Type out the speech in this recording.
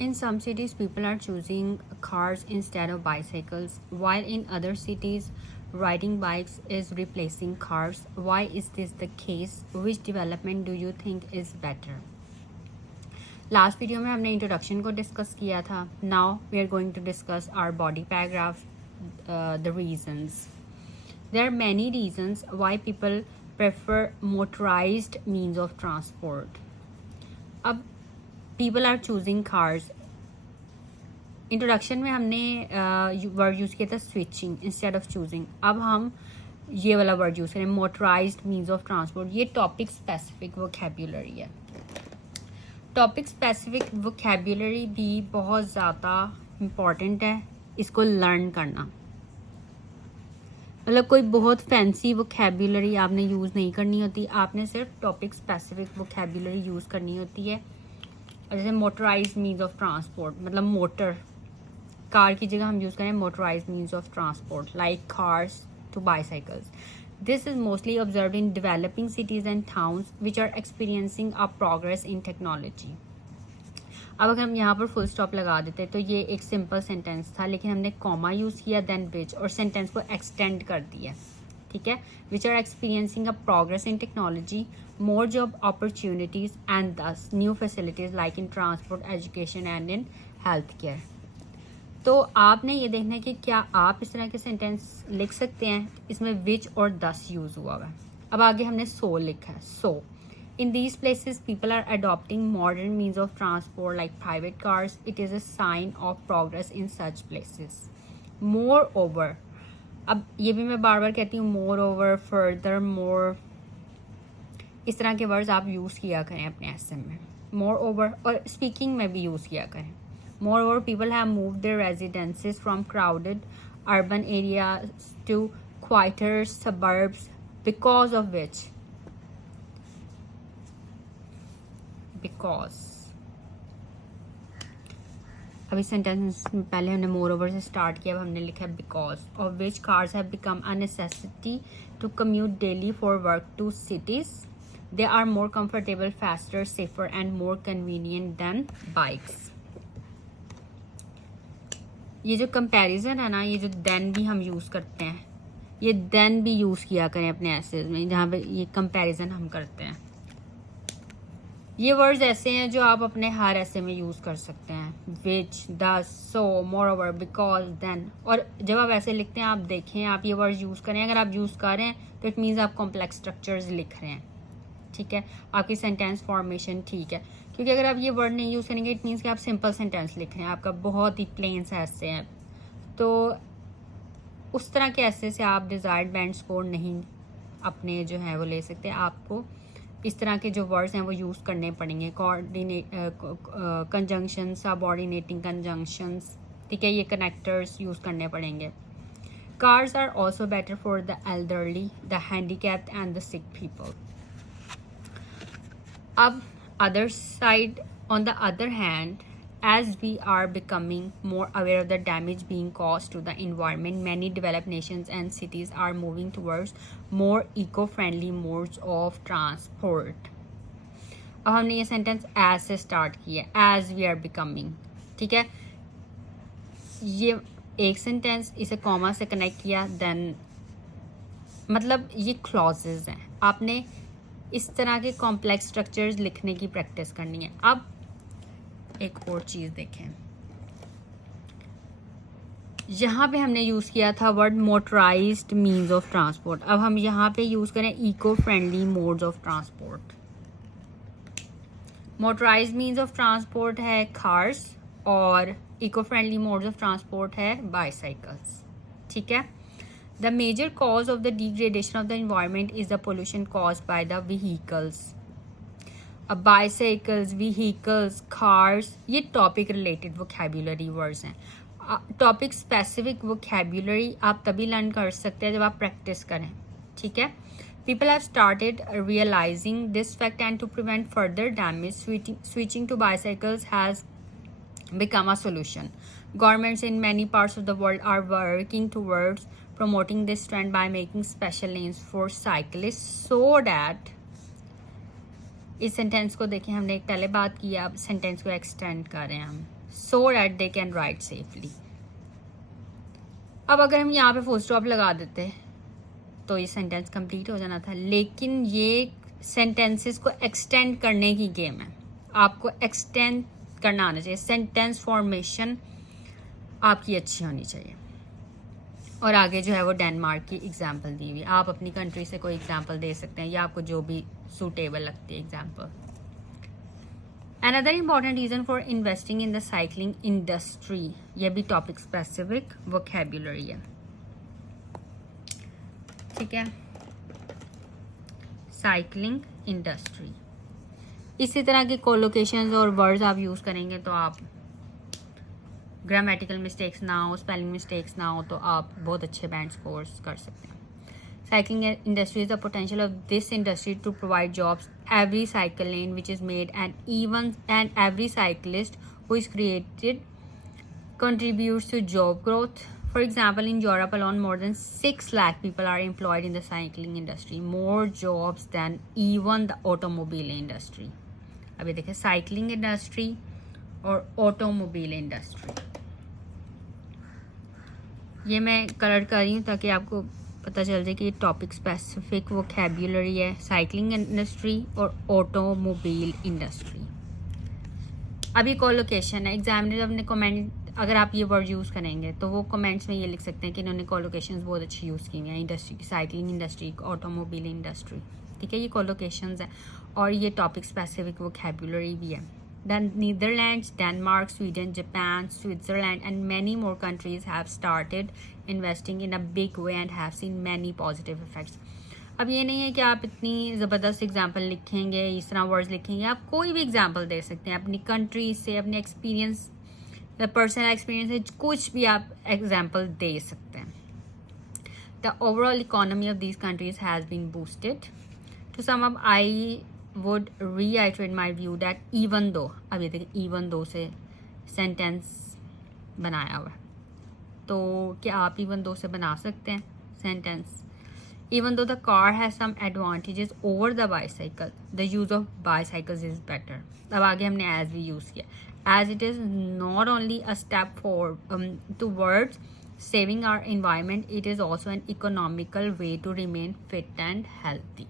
In some cities, people are choosing cars instead of bicycles, while in other cities, riding bikes is replacing cars. Why is this the case? Which development do you think is better? Last video में हमने introduction को discuss किया था. Now we are going to discuss our body paragraph the reasons. There are many reasons why people prefer motorized means of transport. अब people are choosing cars. Introduction में हमने word use किया था switching instead of choosing. अब हम ये वाला word use करें मोटराइज्ड मीन्स ऑफ ट्रांसपोर्ट. ये टॉपिक स्पेसिफिक वोकैबुलरी है. टॉपिक स्पेसिफिक वोकैबुलरी भी बहुत ज़्यादा इम्पॉर्टेंट है इसको लर्न करना. मतलब कोई बहुत फैंसी वोकैबुलरी आपने यूज़ नहीं करनी होती. आपने सिर्फ टॉपिक स्पेसिफिक वोकैबुलरी यूज़ करनी होती है. जैसे मोटराइज्ड मीन्स ऑफ ट्रांसपोर्ट मतलब मोटर, कार की जगह हम यूज़ करें motorised means of transport like cars to bicycles. This is mostly observed in developing cities and towns which are experiencing a progress in technology. अब अगर हम यहाँ पर फुल स्टॉप लगा देते तो ये एक सिंपल सेंटेंस था, लेकिन हमने कॉमा यूज़ किया देन विच और सेंटेंस को एक्सटेंड कर दिया. ठीक है. Which are experiencing a progress in technology, more job opportunities and thus new facilities like in transport, education and in health care. तो आपने ये देखना है कि क्या आप इस तरह के सेंटेंस लिख सकते हैं. इसमें विच और दस यूज़ हुआ है. अब आगे हमने सो लिखा है. So in these places people are adopting modern means of transport like private cars. It is a sign of progress in such places. Moreover, अब ये भी मैं बार बार कहती हूँ मोर ओवर, फर्दर, मोर, इस तरह के वर्ड्स आप यूज़ किया करें अपने एसे में. मोर ओवर और स्पीकिंग में भी यूज़ किया करें. Moreover, people have moved their residences from crowded urban areas to quieter suburbs because of which. Because. अभी सेंटेंस पहले हमने मोर ओवर से स्टार्ट किया, अब हमने लिखा है because of which cars have become a necessity to commute daily for work to cities. They are more comfortable, faster, safer and more convenient than bikes. ये जो कंपैरिजन है ना, ये जो देन भी हम यूज़ करते हैं, ये देन भी यूज़ किया करें अपने एसेज में जहाँ पे ये कंपैरिजन हम करते हैं. ये वर्ड्स ऐसे हैं जो आप अपने हर ऐसे में यूज़ कर सकते हैं. विच, दस, सो, मोर ओवर, बिकॉज, देन. और जब आप ऐसे लिखते हैं आप देखें, आप ये वर्ड्स यूज़ करें. अगर आप यूज़ कर रहे हैं तो इट मीन्स आप कॉम्प्लेक्स स्ट्रक्चर्स लिख रहे हैं. ठीक है. आपकी सेंटेंस फॉर्मेशन ठीक है. क्योंकि अगर आप ये वर्ड नहीं यूज़ करेंगे इट मीन्स कि आप सिंपल सेंटेंस लिख रहे हैं, आपका बहुत ही प्लेन से ऐसे हैं. तो उस तरह के ऐसे से आप डिज़ायर्ड बैंड स्कोर नहीं अपने जो है वो ले सकते. आपको इस तरह के जो वर्ड्स हैं वो यूज़ करने पड़ेंगे. Coordinate conjunction, subordinating conjunctions. ठीक है. ये कनेक्टर्स यूज़ करने पड़ेंगे. Cars are also better for the elderly, the handicapped and the sick people. अब other side, on the other hand, as we are becoming more aware of the damage being caused to the environment, many developed nations and cities are moving towards more eco-friendly modes of transport. अब हमने ये sentence as से start किया, as we are becoming. ठीक है. ये एक sentence, इसे कॉमा से कनेक्ट किया, देन मतलब ये क्लॉजेज हैं. आपने इस तरह के कॉम्प्लेक्स स्ट्रक्चर्स लिखने की प्रैक्टिस करनी है. अब एक और चीज़ देखें, यहाँ पे हमने यूज़ किया था word motorised means of transport. अब हम यहाँ पे यूज़ करें eco friendly modes of transport. Motorised means of transport है कार्स और eco friendly modes of transport है बाईसाइकिल्स. ठीक है. The major cause of the degradation of the environment is the pollution caused by the vehicles. अब bicycles, vehicles, cars, ये topic related vocabulary words हैं. Topic specific vocabulary आप तभी learn कर सकते हैं जब आप practice करें. ठीक है. People have started realizing this fact, and to prevent further damage, switching to bicycles has become a solution. Governments in many parts of the world are working towards promoting this trend by making special lanes for cyclists so that इस sentence को देखें, हमने एक पहले बात की, अब sentence को एक्सटेंड कर रहे हैं हम, so that they can write safely. अब अगर हम यहाँ पे फुल स्टॉप लगा देते तो ये सेंटेंस कंप्लीट हो जाना था, लेकिन ये सेंटेंसेस को एक्सटेंड करने की गेम है। आपको एक्सटेंड करना आना चाहिए, सेंटेंस फॉर्मेशन आपकी अच्छी होनी चाहिए। और आगे जो है वो डेनमार्क की एग्जांपल दी हुई, आप अपनी कंट्री से कोई एग्जांपल दे सकते हैं या आपको जो भी सूटेबल लगती है example. Another important reason for investing in the cycling industry, ये भी टॉपिक स्पेसिफिक वोकैबुलरी है, ठीक है। साइकिलिंग इंडस्ट्री, इसी तरह के कोलोकेशंस और वर्ड्स आप यूज़ करेंगे तो आप ग्रामेटिकल मिस्टेक्स ना हो, स्पेलिंग मिस्टेक्स ना हो, तो आप बहुत अच्छे बैंड स्कोर्स कर सकते हैं। Cycling industry is the potential of this industry to provide jobs every cycle lane which is made and every cyclist who is created contributes to job growth. For example, in Europe alone, more than 6 lakh people are employed in the cycling industry, more jobs than even the automobile industry. अभी देखिए cycling industry और automobile industry, ये मैं colour कर रही हूँ ताकि आपको पता चल जाए कि टॉपिक स्पेसिफिक वोकैबुलरी है, साइकिलिंग इंडस्ट्री और ऑटोमोबाइल इंडस्ट्री। अब ये कोलोकेशन है, एग्जामिनर अपने कमेंट, अगर आप ये वर्ड यूज़ करेंगे तो वो कमेंट्स में ये लिख सकते हैं कि इन्होंने कोलोकेशंस बहुत अच्छी यूज़ की हैं इंडस्ट्री की, साइकिलिंग इंडस्ट्री, ऑटोमोबाइल इंडस्ट्री, ठीक है। ये कोलोकेशंस है और ये टॉपिक स्पेसिफिक वोकैबुलरी भी है। The Netherlands, Denmark, Sweden, Japan, Switzerland and many more countries have started investing in a big way and have seen many positive effects. अब ये नहीं है कि आप इतनी ज़बरदस्त एग्जाम्पल लिखेंगे, इस तरह वर्ड्स लिखेंगे, आप कोई भी एग्जाम्पल दे सकते हैं अपनी कंट्री से, अपने एक्सपीरियंस, पर्सनल एक्सपीरियंस से, कुछ भी आप एग्जाम्पल दे सकते हैं। The overall economy of these countries has been boosted. To sum up, I would reiterate my view that even though, अभी देखिए even though से सेंटेंस बनाया हुआ है, तो क्या आप even though से बना सकते हैं sentence? Even though the car has some advantages over the bicycle, the use of bicycles is better. अब आगे हमने as भी यूज़ किया, as it is not only a step towards saving our environment, it is also an economical way to remain fit and healthy.